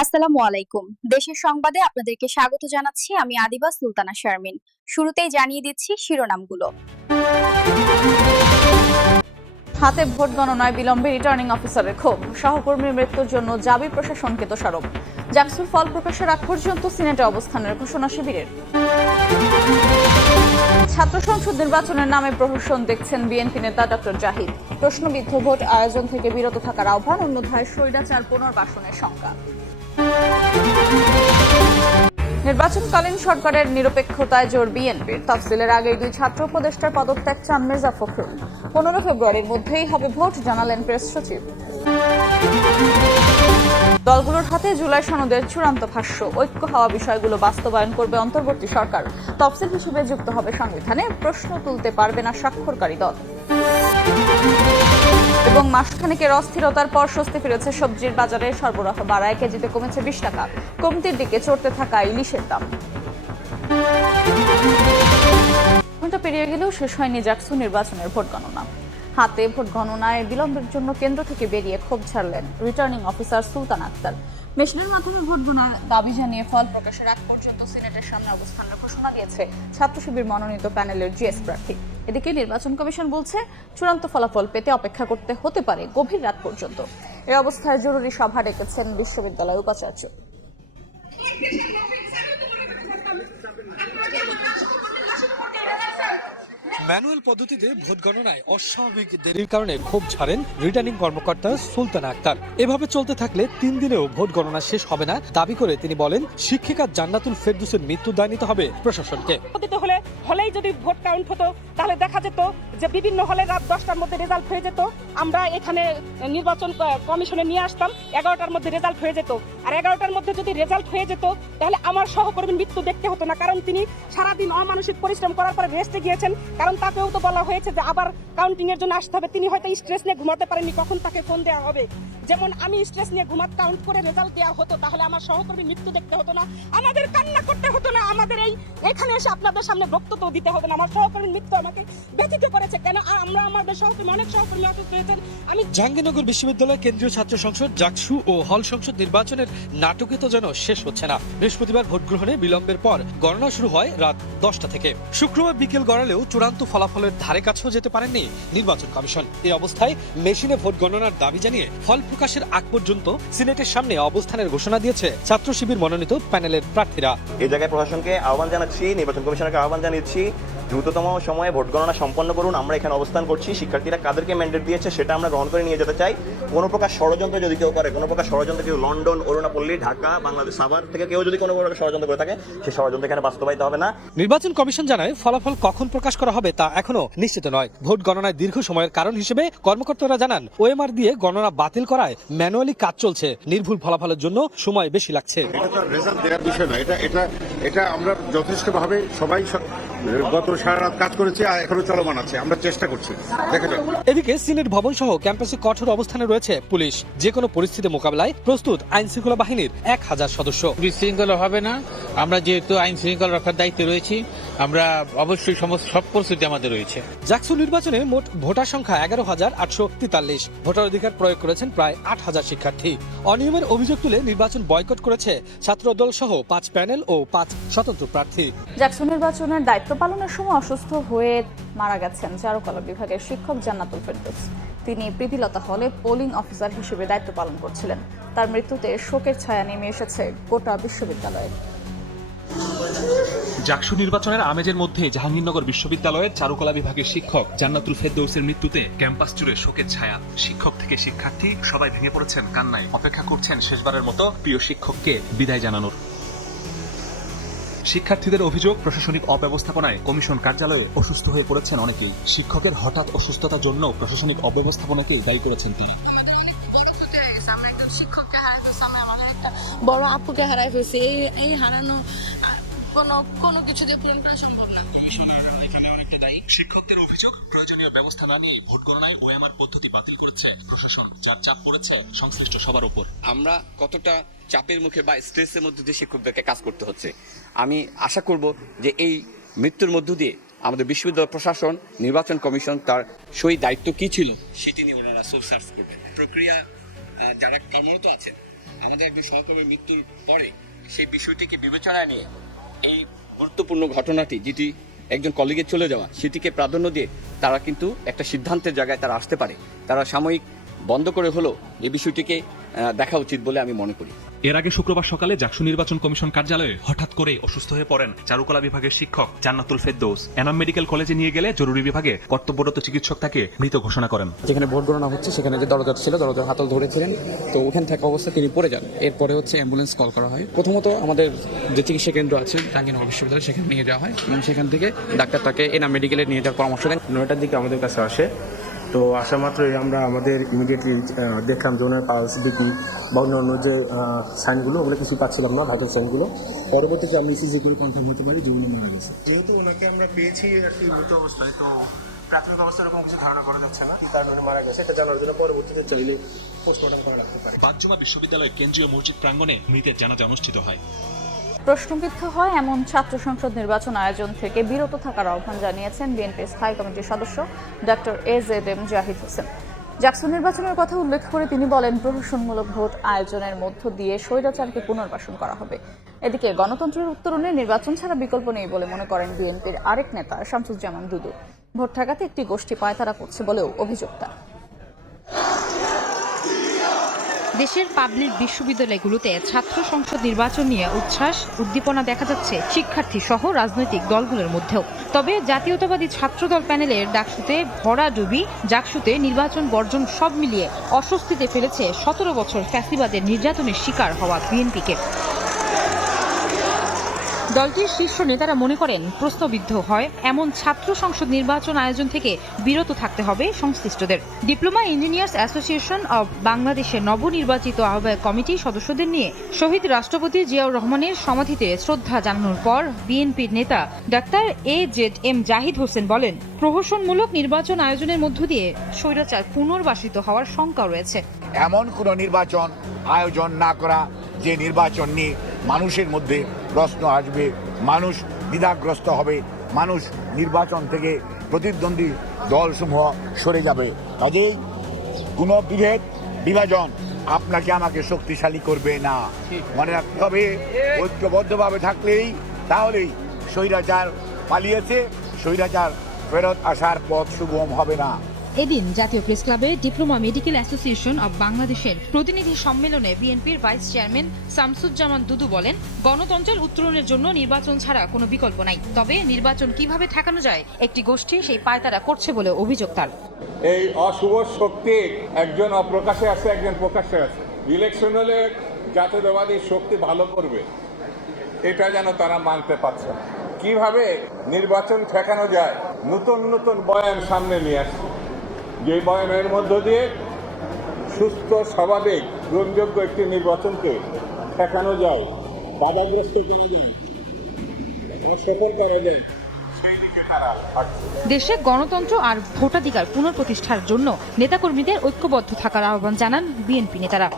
আসসালামু আলাইকুম। দেশের সংবাদে আপনাদেরকে স্বাগত জানাচ্ছি। আমি আদিবা সুলতানা শারমিন। শুরুতেই জানিয়ে দিচ্ছি শিরোনামগুলো। হাতে ভোট গণনায় বিলম্বে রিটার্নিং অফিসারের ক্ষোভ, সহকর্মীর মৃত্যুর জন্য জাবি প্রশাসনকে দোষারোপ। জাকসুর ফল প্রকাশের আগ পর্যন্ত সিনেটে অবস্থানের ঘোষণা শিবিরের। ছাত্র সংসদ নির্বাচনের নামে প্রহসন দেখছেন বিএনপি নেতা ডক্টর জাহিদ। প্রশ্নবিদ্ধ ভোট আয়োজন থেকে বিরত থাকার আহ্বান, অন্যথায় স্বৈরাচার পুনর্বাসনের শঙ্কা। নির্বাচনকালীন সরকারের নিরপেক্ষতায় জোর বিএনপির। তফসিলের আগেই দুই ছাত্র উপদেষ্টার পদত্যাগ চান মির্জা ফখরুল। 15 ফেব্রুয়ারির মধ্যেই হবে ভোট, জানালেন প্রেস সচিব। দলগুলোর হাতে জুলাই সনদের চূড়ান্ত ভাষ্য, ঐক্য হওয়া বিষয়গুলো বাস্তবায়ন করবে অন্তর্বর্তী সরকার। তফসিল হিসেবে যুক্ত হবে সংবিধানে, প্রশ্ন তুলতে পারবে না স্বাক্ষরকারী দল। এবং মাসখানেকের অস্থিরতার পর স্বস্তি ফিরেছে সবজির বাজারে, সরবরাহ বাড়ায়, কেজিতে কমেছে 20 টাকা। কমতির দিকে চড়তে থাকা ইলিশের দাম। ঘণ্টা পেরিয়ে গেলেও শেষ হয়নি জাকসু নির্বাচনের ভোট গণনা। হাতে ভোট গণনায় বিলম্বের জন্য কেন্দ্র থেকে বেরিয়ে ক্ষোভ ছাড়লেন রিটার্নিং অফিসার সুলতান আক্তার। মেশিনের মাধ্যমে ভোট গণনার দাবি জানিয়ে ফল প্রকাশের আগ পর্যন্ত সিনেটের সামনে অবস্থানের ঘোষণা দিয়েছে ছাত্র শিবির মনোনীত প্যানেলের জিএস প্রার্থী। এদিকে নির্বাচন কমিশন বলছে চূড়ান্ত ফলাফল পেতে অপেক্ষা করতে হতে পারে গভীর রাত পর্যন্ত। এ অবস্থায় জরুরি সভা ডেকেছেন বিশ্ববিদ্যালয় উপাচার্য। ম্যানুয়াল পদ্ধতিতে ভোট গণনায় অস্বাভাবিক দেরির কারণে ক্ষোভ ছাড়েন রিটার্নিং কর্মকর্তা সুলতান আক্তার। এভাবে চলতে থাকলে 3 দিনেও ভোট গণনা শেষ হবে না দাবি করে তিনি বলেন, শিক্ষিকা জান্নাতুল ফেরদৌসের মৃত্যু দায় নিতে হবে প্রশাসনকে। হলেই যদি ভোট কাউন্ট হতো তাহলে দেখা যেত যে বিভিন্ন হলে রাত 10টার মধ্যে রেজাল্ট হয়ে যেত। আমরা এখানে নির্বাচন কমিশনে নিয়ে আসতাম, 11টার মধ্যে রেজাল্ট হয়ে যেত। আর 11টার মধ্যে যদি রেজাল্ট হয়ে যেত তাহলে আমার সহকর্মীর মৃত্যু দেখতে হতো না, কারণ তিনি সারাদিন অমানসিক পরিশ্রম করার পরে রেস্টে গিয়েছেন। কারণ তাকেও তো বলা হয়েছে যে আবার কাউন্টিং এর জন্য আসতে হবে। তিনি হয়তো স্ট্রেস নিয়ে ঘুমাতে পারেননি, কখন তাকে ফোন দেওয়া হবে। যেমন আমি স্ট্রেস নিয়ে কাউন্ট করে রেজাল্ট দেওয়া হতো, তাহলে আমার সহকর্মীর মৃত্যু দেখতে হতো না, আমাদের কান্না করতে হতো না, আমাদের এখানে এসে আপনাদের সামনে বক্তব্য দিতে হবে না। আমার সহকর্মীর মৃত্যু আমাকে ব্যথিত করেছে। কেন আমরা আমাদের সহকর্মী অনেক সহকর্মী অসুস্থ হয়েছেন। আমি জাহাঙ্গীরনগর বিশ্ববিদ্যালয় কেন্দ্রীয় ছাত্র সংসদ জাকসু ও হল সংসদ নির্বাচনের নাটকে তো যেন শেষ হচ্ছে না। বৃহস্পতিবার ভোট গ্রহণে বিলম্বের পর গণনা শুরু হয় রাত 10টা থেকে। শুক্রবার বিকেল গড়ালেও চূড়ান্ত ফলাফলের ধারে কাছেও যেতে পারেননি নির্বাচন কমিশন। এই অবস্থায় মেশিনে ভোট গণনার দাবি জানিয়ে ফল প্রকাশের আগ পর্যন্ত সিনেটের সামনে অবস্থানের ঘোষণা দিয়েছে ছাত্র শিবির মনোনীত প্যানেলের প্রার্থীরা। এই জায়গায় প্রশাসনকে আহ্বান জানাচ্ছি, নির্বাচন কমিশনকে আহ্বান জানিয়েছি, দ্রুততম সময়ে ভোট গণনা সম্পন্ন করুন। আমরা এখানে অবস্থান করছি, শিক্ষার্থীরা কাদেরকে ম্যান্ডেট দিয়েছে সেটা আমরা গ্রহণ করে নিয়ে যেতে চাই। কোনো প্রকার ষড়যন্ত্র যদি কেউ করে, কোনো প্রকার ষড়যন্ত্র কেউ লন্ডন, অরুণাপল্লী, ঢাকা, বাংলাদেশ, সাভার থেকে কেউ যদি কোনো প্রকার ষড়যন্ত্র করে থাকে, সেই ষড়যন্ত্র এখানে বাস্তবায়িত হবে না। নির্বাচন কমিশন জানায় ফলাফল কখন প্রকাশ করা হবে তা এখনো নিশ্চিত নয়। ভোট গণনায় দীর্ঘ সময়ের কারণ হিসেবে কর্মকর্তারা জানান, ওএমআর দিয়ে গণনা বাতিল করায় ম্যানুয়ালি কাজ চলছে, নির্ভুল ফলাফলের জন্য সময় বেশি লাগছে। এটা তো রেজাল্ট দেওয়ার বিষয় না, এটা আমরা যথেষ্টভাবে সবাই গত সারা রাত কাজ করেছি আর এখনো চলমান আছে, আমরা চেষ্টা করছি। দেখা যাক। এদিকে সিনেট ভবন সহ ক্যাম্পাসে কঠোর অবস্থানে রয়েছে পুলিশ। যে কোনো পরিস্থিতি মোকাবেলায় প্রস্তুত আইন শৃঙ্খলা বাহিনীর 1000 সদস্য। বিশৃঙ্খলা হবে না, আমরা যেহেতু আইন শৃঙ্খলা রক্ষার দায়িত্বে রয়েছি, আমরা অবশ্যই সব প্রস্তুতি আমাদের রয়েছে। জাকসু নির্বাচনে মোট ভোটার সংখ্যা 11,843। ভোটার অধিকার প্রয়োগ করেছেন প্রায় 8,000 শিক্ষার্থী। অনিয়মের অভিযোগ তুলে নির্বাচন বয়কট করেছে ছাত্রদল সহ 5 প্যানেল ও 5 স্বতন্ত্র প্রার্থী। জাকসু নির্বাচনের দায়িত্ব পালনের সময় অসুস্থ হয়ে মারা গেছেন চারুকলা বিভাগের শিক্ষক জান্নাতুল ফেরদৌস। তিনি প্রীতিলতা হলে পোলিং অফিসার হিসেবে দায়িত্ব পালন করছিলেন। তার মৃত্যুতে শোকের ছায়া নেমে এসেছে গোটা বিশ্ববিদ্যালয়ে। জাকসু নির্বাচনের আমেজের মধ্যে জাহাঙ্গীরনগর বিশ্ববিদ্যালয়ের চারুকলা বিভাগের শিক্ষক জান্নাতুল ফেরদৌসের মৃত্যুতে ক্যাম্পাস জুড়ে শোকের ছায়া। শিক্ষক থেকে শিক্ষার্থী সবাই ভেঙে পড়েছেন কান্নায়, অপেক্ষা করছেন শেষবারের মতো প্রিয় শিক্ষককে বিদায় জানানোর। শিক্ষার্থীদের অভিযোগ, প্রশাসনিক অব্যবস্থাপনায় কমিশন কার্যালয়ে অসুস্থ হয়ে পড়েছেন অনেকেই। শিক্ষকের হঠাৎ অসুস্থতার জন্য প্রশাসনিক অব্যবস্থাপনাকেই দায়ী করেছেন তিনি। শিক্ষককে হারাই ফেলছি, আমি আমাদের একটা বড় আপুকে হারাই ফেলছি। এই হারানো কোনো কিছু দিয়ে পূরণ করা সম্ভব না। শিক্ষকদের অভিযোগ, প্রয়োজনীয় ব্যবস্থা না নিয়ে ভোট গণনায় ওএমআর পদ্ধতি বাতিল করেছে প্রশাসন, যার চাপ পড়েছে সংশ্লিষ্ট সবার উপর। আমরা কতটা চাপের মুখে বা স্ট্রেসের মধ্যে দিয়ে শিক্ষকদেরকে কাজ করতে হচ্ছে। আমি আশা করব যে এই মৃত্যুর মধ্য দিয়ে আমাদের বিশ্ববিদ্যালয় প্রশাসন, নির্বাচন কমিশন তার সেই দায়িত্ব কি ছিল সেটি নিয়ে ওনারা সার্চ করবে। প্রক্রিয়া যারা কর্মরত আছেন আমাদের একজন সহকর্মীর মৃত্যুর পরে সেই বিষয়টিকে বিবেচনায় নিয়ে এই গুরুত্বপূর্ণ ঘটনাটি যেটি একজন কলিগের চলে যাওয়া সেটিকে প্রাধান্য দিয়ে তারা কিন্তু একটা সিদ্ধান্তের জায়গায় তারা আসতে পারে। তারা সাময়িক বন্ধ করে হলেও এই বিষয়টিকে দেখা উচিত বলে আমি মনে করি। এর আগে শুক্রবার সকালে জাকসু নির্বাচন কমিশন কার্যালয়ে হঠাৎ করে অসুস্থ হয়ে পড়েন চারুকলা বিভাগের শিক্ষক জান্নাতুল ফেরদৌস। এনাম মেডিকেল কলেজে নিয়ে গেলে জরুরি বিভাগে কর্তব্যরত চিকিৎসক তাকে মৃত ঘোষণা করেন। যেখানে ভোট গণনা হচ্ছে সেখানে যে দরজা ছিল, দরজার হাতল ধরেছিলেন, তো ওখানে থাকা অবস্থায় তিনি পড়ে যান। এরপরে হচ্ছে অ্যাম্বুলেন্স কল করা হয়। প্রথমত আমাদের যে চিকিৎসা কেন্দ্র আছে জাহাঙ্গীরনগর বিশ্ববিদ্যালয় সেখানে নিয়ে যাওয়া হয় এবং সেখান থেকে ডাক্তার তাকে এনাম মেডিকেলে নিয়ে যাওয়ার পরামর্শ দেন। 9টার দিকে আমাদের কাছে আসে, তো আসা মাত্রই আমরা আমাদের ইমিডিয়েটলি দেখলাম যে ওনার পালস, বিপি বা অন্যান্য যে সাইনগুলো ওগুলো কিছু পাচ্ছিলাম না, ভাইটাল সাইনগুলো। পরবর্তীতে আমরা ইসিজি করে কনফার্ম হতে পারি যে উনি মারা গেছে। যেহেতু ওনাকে আমরা পেয়েছি আর কি মৃত অবস্থায়, তো প্রাথমিক অবস্থায় এরকম কিছু ধারণা করা যাচ্ছে না কি কারণে মারা গেছে, এটা জানার জন্য পরবর্তীতে চাইলে পোস্টমর্টম করা লাগতে পারে। বাদজুমা বিশ্ববিদ্যালয়ের কেন্দ্রীয় মসজিদ প্রাঙ্গণে মৃতের জানাজা অনুষ্ঠিত হয়। প্রশ্নবিদ্ধ হয় এমন ছাত্র সংসদ নির্বাচন আয়োজন থেকে বিরত থাকার আহ্বান জানিয়েছেন বিএনপির স্থায়ী কমিটির সদস্য ডক্টর AZM জাহিদ হোসেন। জাকসু নির্বাচনের কথা উল্লেখ করে তিনি বলেন, প্রহসনমূলক ভোট আয়োজনের মধ্য দিয়ে স্বৈরাচারকে পুনর্বাসন করা হবে। এদিকে গণতন্ত্রের উত্তরণে নির্বাচন ছাড়া বিকল্প নেই বলে মনে করেন বিএনপির আরেক নেতা শামসুজ্জামান দুদু। ভোট ঠেকাতে একটি গোষ্ঠী পায়তারা করছে বলেও অভিযোগ তার। দেশের পাবলিক বিশ্ববিদ্যালয়গুলোতে ছাত্র সংসদ নির্বাচন নিয়ে উচ্ছ্বাস উদ্দীপনা দেখা যাচ্ছে শিক্ষার্থী সহ রাজনৈতিক দলগুলোর মধ্যেও। তবে জাতীয়তাবাদী ছাত্রদল প্যানেলের ডাকসুতে ভরাডুবি, জাকসুতে নির্বাচন বর্জন সব মিলিয়ে অস্বস্তিতে ফেলেছে 17 বছর ফ্যাসিবাদের নির্যাতনের শিকার হওয়া বিএনপিকে। দলটির শীর্ষ নেতারা মনে করেন, প্রশ্নবিদ্ধ হয় এমন ছাত্র সংসদ নির্বাচন আয়োজন থেকে বিরত থাকতে হবে সংশ্লিষ্টদের। ডিপ্লোমা ইঞ্জিনিয়ার্স অ্যাসোসিয়েশন অব বাংলাদেশের নবনির্বাচিত আহ্বায়ক কমিটির সদস্যদের নিয়ে শহীদ রাষ্ট্রপতি জিয়াউর রহমানের সমাধিতে শ্রদ্ধা জানানোর পর বিএনপির নেতা ডাক্তার AZM জাহিদ হোসেন বলেন, প্রহসনমূলক নির্বাচন আয়োজনের মধ্য দিয়ে স্বৈরাচার পুনর্বাসিত হওয়ার শঙ্কা রয়েছে। এমন কোন নির্বাচন আয়োজন না করা যে নির্বাচন নিয়ে মানুষের মধ্যে প্রশ্ন আসবে, মানুষ দ্বিধাগ্রস্ত হবে, মানুষ নির্বাচন থেকে প্রতিদ্বন্দ্বী দলসমূহ সরে যাবে। কাজেই কোনো বিভাজন আপনাকে আমাকে শক্তিশালী করবে না। মনে রাখতে হবে, ঐক্যবদ্ধভাবে থাকলেই তাহলেই স্বৈরাচার পালিয়েছে, স্বৈরাচার ফেরত আসার পথ সুগম হবে না। এদিন জাতীয় প্রেস ক্লাবে ডিপ্লোমা মেডিকেল অ্যাসোসিয়েশন অব বাংলাদেশের প্রতিনিধি সম্মেলনে বিএনপির ভাইস চেয়ারম্যান শামসুজ্জামান দুদু বলেন, গণতন্ত্রের উত্তরণের জন্য নির্বাচন ছাড়া কোনো বিকল্প নাই। তবে নির্বাচন কিভাবে ঠেকানো যায় একটি গোষ্ঠী সেই পায়তারা করছে বলে অভিযোগ তার। এই অশুভ শক্তি একজন অপ্রকাশে আছে, একজন প্রকাশ্যে আছে। ইলেকশন হলে জাতীয়তাবাদী শক্তি ভালো করবে, এটা যেন তারা মানতে পারছে না। কিভাবে নির্বাচন ঠেকানো যায়, নতুন নতুন বয়ান সামনে নিয়ে আসছে, যে বয়ানের মধ্য দিয়ে সুস্থ স্বাভাবিক গ্রহণযোগ্য একটি নির্বাচনকে ঠেকানো যায়, বাধাগ্রস্ত করা যায়, সফল করা যায়। দেশে গণতন্ত্র আর ভোটাধিকার পুনঃপ্রতিষ্ঠার জন্য নেতাকর্মীদের ঐক্যবদ্ধ থাকার আহ্বান জানান বিএনপি নেতারা।